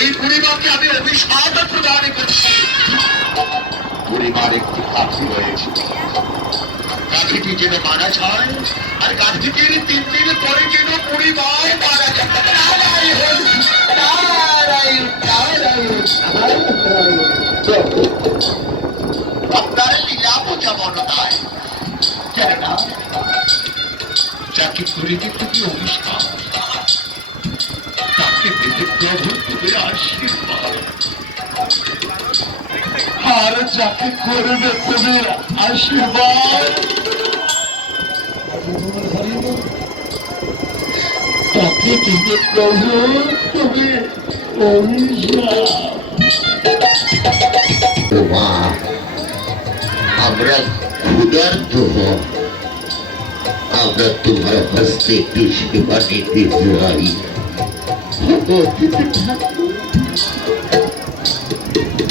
এই পরিবারকে আমি অভিশাপ প্রদান করছি। পরিবার একটি পাখি রয়েছে, পাখিটি যেন মারা যায়, আর গাছটির 3 দিন পরে যেন পরিবার মারা যায়। নারায়ণ, নারায়ণ, নারায়ণ, নারায়ণ। আপনার লীলা বোঝা মনে নয়, কেননা যাকে করিতে তুমি অভিশাপ, তাকে পেতে প্রভু তুমি আশীর্বাদ, আর যাকে করবে তুমি আশীর্বাদ, তাকে পেতে প্রভু তুমি অভিশাপ। মা, আমরা ক্ষুধার্ত, আমরা তোমার হস্তে একটু সেবা নিতে চাই।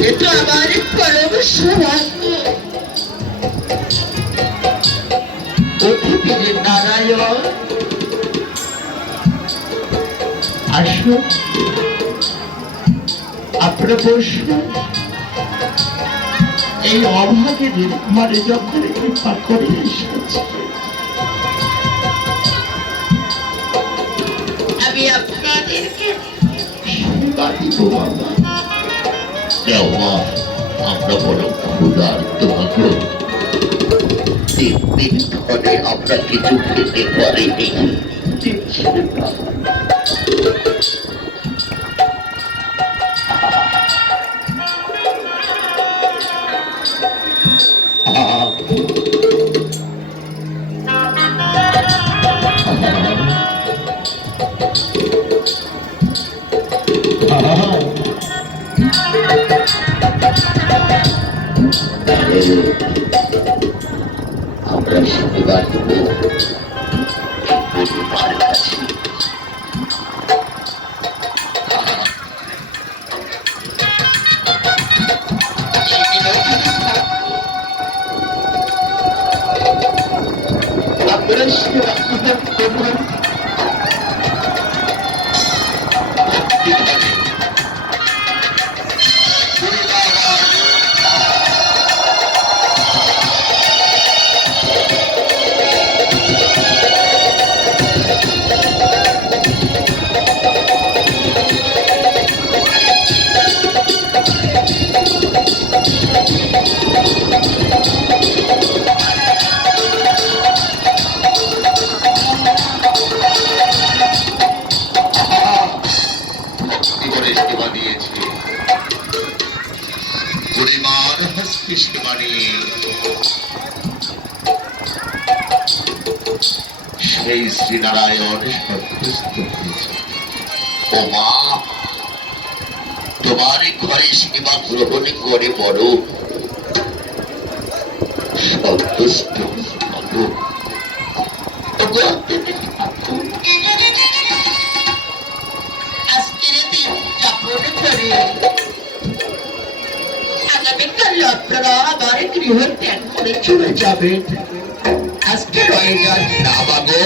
এটা আমার পরম সৌভাগ্য। অতিথি নারায়ণ, আসো, আপনারা বসুন। এই অভাগে ঘরে যখন কৃপা করে এসেছে, আমি আপনাদেরকে সেবা দিব বাবা। দেওয়া আমরা বড় ক্ষুধার্ত গো। 3 দিন ধরে আমরা কিছু খেতে পারিনি। দিচ্ছেন না। আমরা সেবা দেব পরিবার কাছে। আপনারা সেবা দেবেন। পরিবার হস্তে সেবা নিয়ে সেই শ্রীনারায়ণ সন্তুষ্ট হয়েছে। ও মা, তোমার ঘরে সেবা গ্রহণ করে বড় সন্তুষ্ট হব। আজকের দিন যাপন করে আগামীকাল আপনারা আবার গৃহ ত্যাগ করে চলে যাবেন। আজকে রয়ে যান। না বাবু,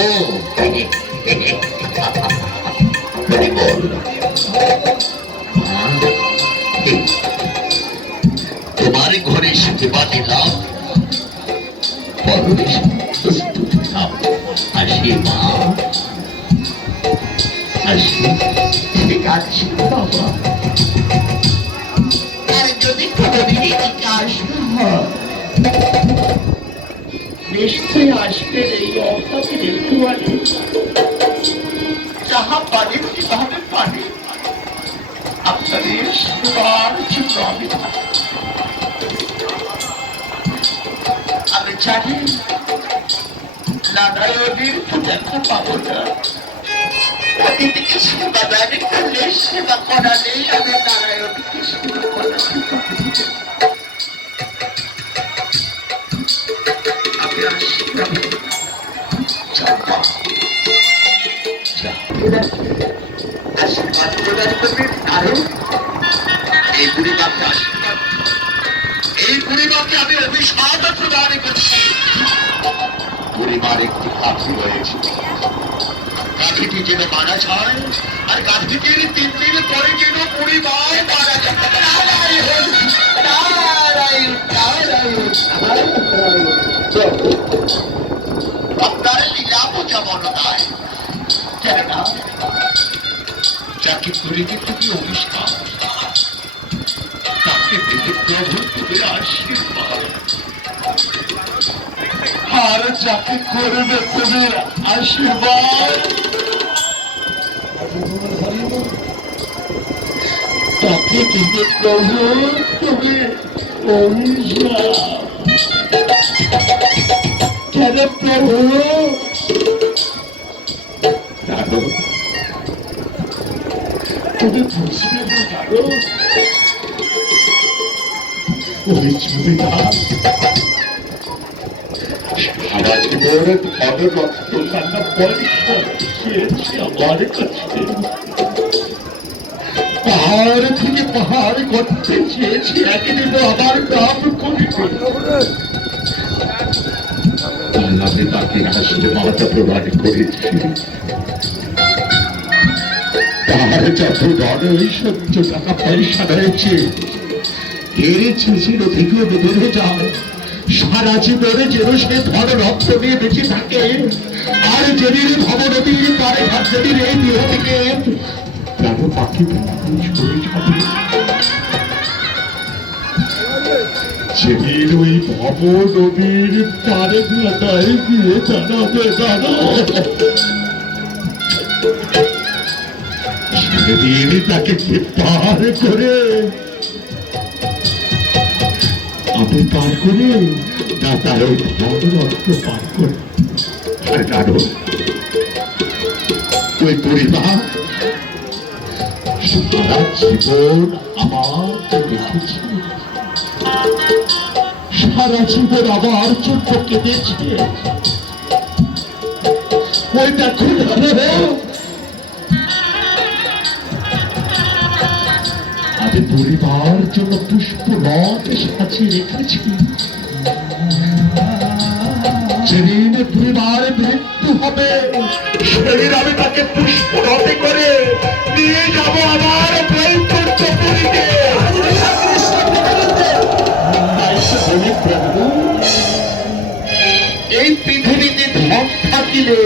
তোমার ঘরে সেবা নিলাম, আসি মা, আসি। ঠিক আছে বাবা, আর যদি কোনোদিন এদিকে আসতে হয় নিশ্চয়ই আসবেন। এই অভাবের একটু আগে যাহা পানি কিভাবে পানি আপনাদের সেবার জন্য আমি জানি নারায়ণের তো দেখা পাবো না। অতিথিকে সেবা দান করলে, সেবা করালেই আমি নারায়ণকে সেবা করাতে পারি। আমি আসলাম। আশীর্বাদ প্রদান করবেন। আরো এই পরিবারকে আশীর্বাদ, এই পরিবারকে আমি অভিশাপ প্রদান করছি। পরিবার একটি পাখি রয়েছে, পাখিটি যেন মারা যায়, আর গাছটির 3 দিন পরে যেন পরিবার আপনার লীলা বোঝা মনতায় কেননা যাকে করে দিতে কি অভিশাপ, তাকে দেখে প্রভু তোদের আশীর্বাদ। আর যাকে করবে তুমি আশীর্বাদ, তাকে দিতে প্রভু তুমি অভিশাপ। কেন প্রভু? দাদু, তুমি বুঝবে না কারো ওই ছবিটা সারা জীবন ধন রক্ত টাকা পয়সা চেয়েছি আমার কাছে, পাহাড় থেকে পাহাড় করতে চেয়েছি, একদিন আমার নাম করিবে। আমি তাকে আশীর্বাদ প্রদান করেছি। তার যত ধন ঐশ্বর্য টাকা পয়সা রয়েছে, এর ছেঁচির অধিকও বেড়ে যায়। সারা জীবনে যেন সে ধন রক্ত নিয়ে বেঁচে থাকে, আর যেদিন ভবনদীর পারে ঘাট যেদিন এই দেহ থেকে প্রাণ পাখি সরে যাবে, সেদিন ওই ভব নদীর পারে ঘাটায় গিয়ে জানাবে দাদা, সেদিন তাকে গ্রেপ্তার করে আমি পার করে দাদার ওই ধন রক্ত পার করে। আর দাদু, ওই পরিবার সারা জীবন আমাকে দেখেছি, সারা জীবন আমার জন্য কেঁদেছে। ওই দেখুন আমি পরিবার জন্য পুষ্প রথ সাজিয়ে রেখেছি। যেদিন পরিবার মৃত্যু হবে, সেদিন আমি তাকে পুষ্প রথে করে নিয়ে যাব আমার বৈকুণ্ঠপুরীতে। বলি প্রভু, এই পৃথিবীতে ধন থাকিলে